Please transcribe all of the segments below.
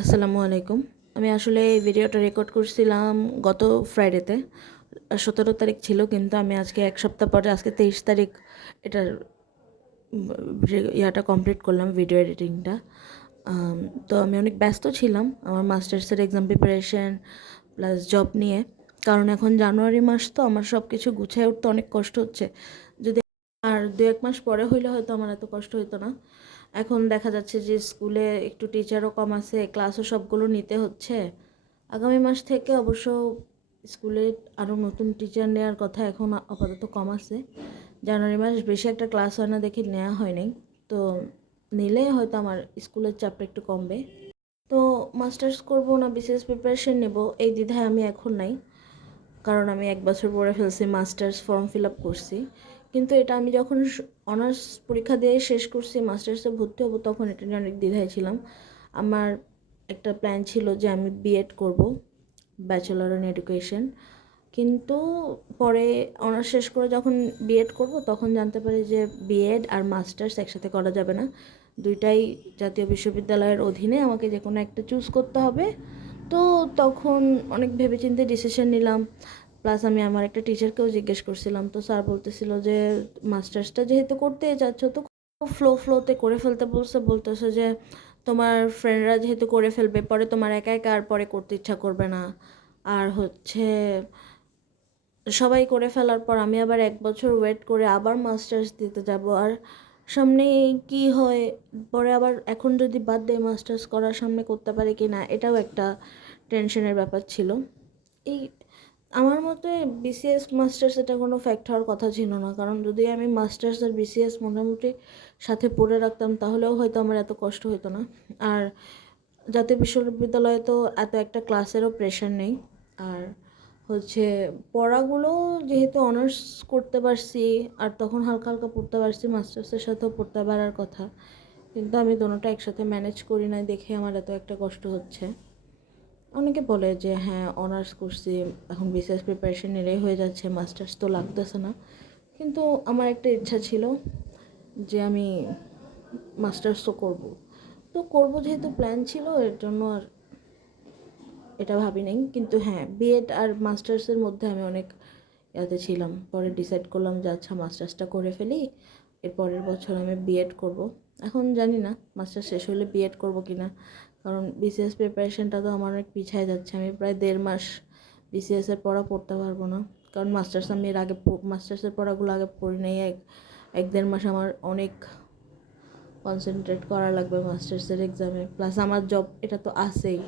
আসসালামু আলাইকুম। আমি আসলে এই ভিডিওটা রেকর্ড করছিলাম গত ফ্রাইডেতে। 17 তারিখ ছিল, কিন্তু আমি আজকে 1 সপ্তাহ পরে আজকে 23 তারিখ এটার ইয়াটা কমপ্লিট করলাম, ভিডিও এডিটিংটা। তো আমি অনেক ব্যস্ত ছিলাম আমার মাস্টার্সের এক্সাম প্রিপারেশন প্লাস জব নিয়ে। কারণ এখন জানুয়ারি মাস, তো আমার সব কিছু গুছিয়ে উঠতে অনেক কষ্ট হচ্ছে। যদি আর 2-1 মাস পরে হইলে হয়তো আমার এত কষ্ট হতো না। এখন দেখা যাচ্ছে যে স্কুলে একটু টিচারও কম আছে, ক্লাসও সবগুলো নিতে হচ্ছে। আগামী মাস থেকে অবশ্য স্কুলে আরও নতুন টিচার নেওয়ার কথা, এখন আপাতত কম আছে। জানুয়ারি মাস বেশি একটা ক্লাস হয় না দেখে নেওয়া হয়নি। তো নিলে হয়তো আমার স্কুলের চাপটা একটু কমবে। তো মাস্টার্স করব না বিসিএস প্রিপারেশন নেব, এই দ্বিধায় আমি এখন নাই। কারণ আমি 1 বছর পরে ফেলছি, মাস্টার্স ফর্ম ফিল আপ করছি। কিন্তু এটা আমি যখন অনার্স পরীক্ষা দিয়ে শেষ করছি, মাস্টার্সে ভর্তি হবো, তখন এটা নিয়ে অনেক দ্বিধায় ছিলাম। আমার একটা প্ল্যান ছিল যে আমি বিএড করব, ব্যাচেলর ইন এডুকেশন। কিন্তু পরে অনার্স শেষ করে যখন বিএড করব, তখন জানতে পারি যে বিএড আর মাস্টার্স একসাথে করা যাবে না। দুইটাই জাতীয় বিশ্ববিদ্যালয়ের অধীনে, আমাকে যে কোনো একটা চুজ করতে হবে। তো তখন অনেক ভেবেচিন্তে ডিসিশন নিলাম। প্লাস আমি আমার একটা টিচারকেও জিজ্ঞেস করছিলাম, তো স্যার বলতেছিল যে মাস্টার্সটা যেহেতু করতে চাচ্ছ, তো ফ্লোতে করে ফেলতে বলতেছে যে তোমার ফ্রেন্ডরা যেহেতু করে ফেলবে, পরে তোমার একা একা আর পরে করতে ইচ্ছা করবে না। আর হচ্ছে সবাই করে ফেলার পর আমি আবার 1 বছর ওয়েট করে আবার মাস্টার্স দিতে যাব। আর সামনে কি হয়, পরে আবার এখন যদি বাদ দেয় মাস্টার্স করার, সামনে করতে পারে কি না, এটাও একটা টেনশনের ব্যাপার ছিল। এই আমার মতে বিসিএস মাস্টার্স এটা কোনো ফ্যাক্ট হওয়ার কথা ছিল না। কারণ যদি আমি মাস্টার্স আর বিসিএস মোটামুটি সাথে পড়ে রাখতাম, তাহলেও হয়তো আমার এত কষ্ট হতো না। আর জাতীয় বিশ্ববিদ্যালয়ে তো এত একটা ক্লাসেরও প্রেশার নেই। আর হচ্ছে পড়াগুলো যেহেতু অনার্স করতে পারছি, আর তখন হালকা হালকা পড়তে পারছি, মাস্টার্সের সাথেও পড়তে পারার কথা। কিন্তু আমি দুটোটা একসাথে ম্যানেজ করি নাই দেখে আমার এত একটা কষ্ট হচ্ছে। অনেকে বলে যে হ্যাঁ অনার্স করছি, এখন বিসিএস প্রিপারেশন নিলেই হয়ে যাচ্ছে, মাস্টার্স তো লাগতেছে না। কিন্তু আমার একটা ইচ্ছা ছিল যে আমি মাস্টার্সও করব। তো করব যেহেতু প্ল্যান ছিল, এর জন্য আর এটা ভাবি নাই। কিন্তু হ্যাঁ, বিএড আর মাস্টার্সের মধ্যে আমি অনেক ইয়াতে ছিলাম। পরে ডিসাইড করলাম যে আচ্ছা মাস্টার্সটা করে ফেলি, এর পরের বছর আমি বিএড করব। এখন জানি না মাস্টার্স শেষ হলে বিএড করব কি না। কারণ বিসিএস প্রিপারেশনটা তো আমার অনেক পিছায় যাচ্ছে। আমি প্রায় 1.5 মাস বিসিএসের পড়া পড়তে পারবো না। কারণ মাস্টার্স আমি এর আগে মাস্টার্সের পড়াগুলো আগে পড়ি নাই। 1-1.5 মাস আমার অনেক কনসেন্ট্রেট করা লাগবে মাস্টার্সের এক্সামে। প্লাস আমার জব এটা তো আছেই,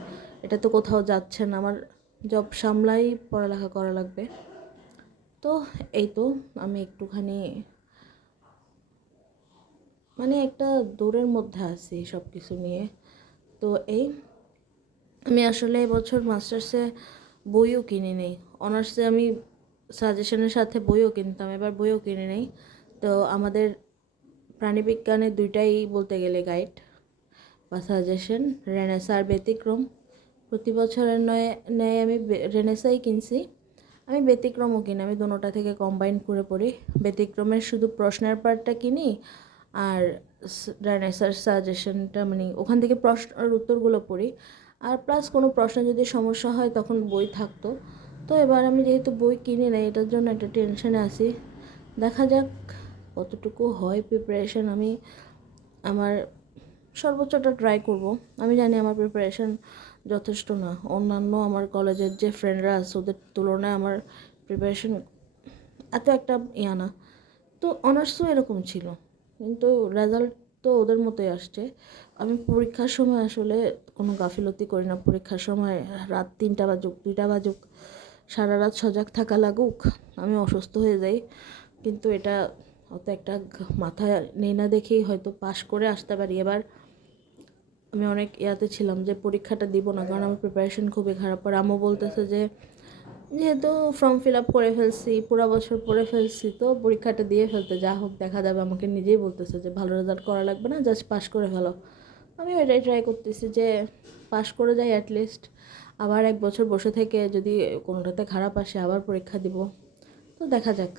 এটা তো কোথাও যাচ্ছে না, আমার জব সামলাই পড়ালেখা করা লাগবে। তো এই তো আমি একটুখানি মানে একটা দৌড়ের মধ্যে আছি সব কিছু নিয়ে। তো এই আমি আসলে এবছর মাস্টার্সে বইও কিনে নেই। অনার্সে আমি সাজেশনের সাথে বইও কিনতাম, এবার বইও কিনে নেই। তো আমাদের প্রাণীবিজ্ঞানের দুইটাই বলতে গেলে গাইড বা সাজেশন, রেনেসা আর ব্যতিক্রম। প্রতি বছরের ন্যায় আমি রেনেসাই কিনছি। আমি ব্যতিক্রমও কিনি, আমি দুটোটা থেকে কম্বাইন করে পড়ি। ব্যতিক্রমের শুধু প্রশ্নের পার্টটা কিনি, আর রেনেসার সাজেশনটা মানে ওখান থেকে প্রশ্নের উত্তরগুলো পড়ি। আর প্লাস কোনো প্রশ্ন যদি সমস্যা হয় তখন বই থাকতো। তো এবার আমি যেহেতু বই কিনি না, এটার জন্য একটা টেনশনে আছি। দেখা যাক কতটুকু হয় প্রিপারেশন। আমি আমার সর্বোচ্চটা ট্রাই করব। আমি জানি আমার প্রিপারেশন যথেষ্ট না। অন্যান্য আমার কলেজের যে ফ্রেন্ডরা আছে ওদের তুলনায় আমার প্রিপারেশন এত একটা ইয়া না। তো অনার্সও এরকম ছিল, কিন্তু রেজাল্ট তো ওদের মতোই আসছে। আমি পরীক্ষার সময় আসলে কোনো গাফিলতি করি না। পরীক্ষার সময় রাত 3টা বাজুক 2টা বাজুক, সারা রাত সজাগ থাকা লাগুক, আমি অসুস্থ হয়ে যাই। কিন্তু এটা অত একটা মাথায় নেই না দেখেই হয়তো পাশ করে আসতে পারি। এবার আমি অনেক ইয়াতে ছিলাম যে পরীক্ষাটা দিব না, কারণ আমার প্রিপারেশন খুবই খারাপ। আর আম্মু বলতেছে যে যেহেতু ফর্ম ফিল আপ করে ফেলছি, পুরো বছর পড়ে ফেলছি, তো পরীক্ষাটা দিয়ে ফেলতে, যা হোক দেখা যাবে। আমাকে নিজেই বলতেছে যে ভালো রেজাল্ট করা লাগবে না, জাস্ট পাশ করে ফেলো। আমি ওইটাই ট্রাই করতেছি যে পাশ করে যাই অ্যাটলিস্ট। আবার 1 বছর বসে থেকে যদি কোনোটাতে খারাপ আসে আবার পরীক্ষা দিব। তো দেখা যাক।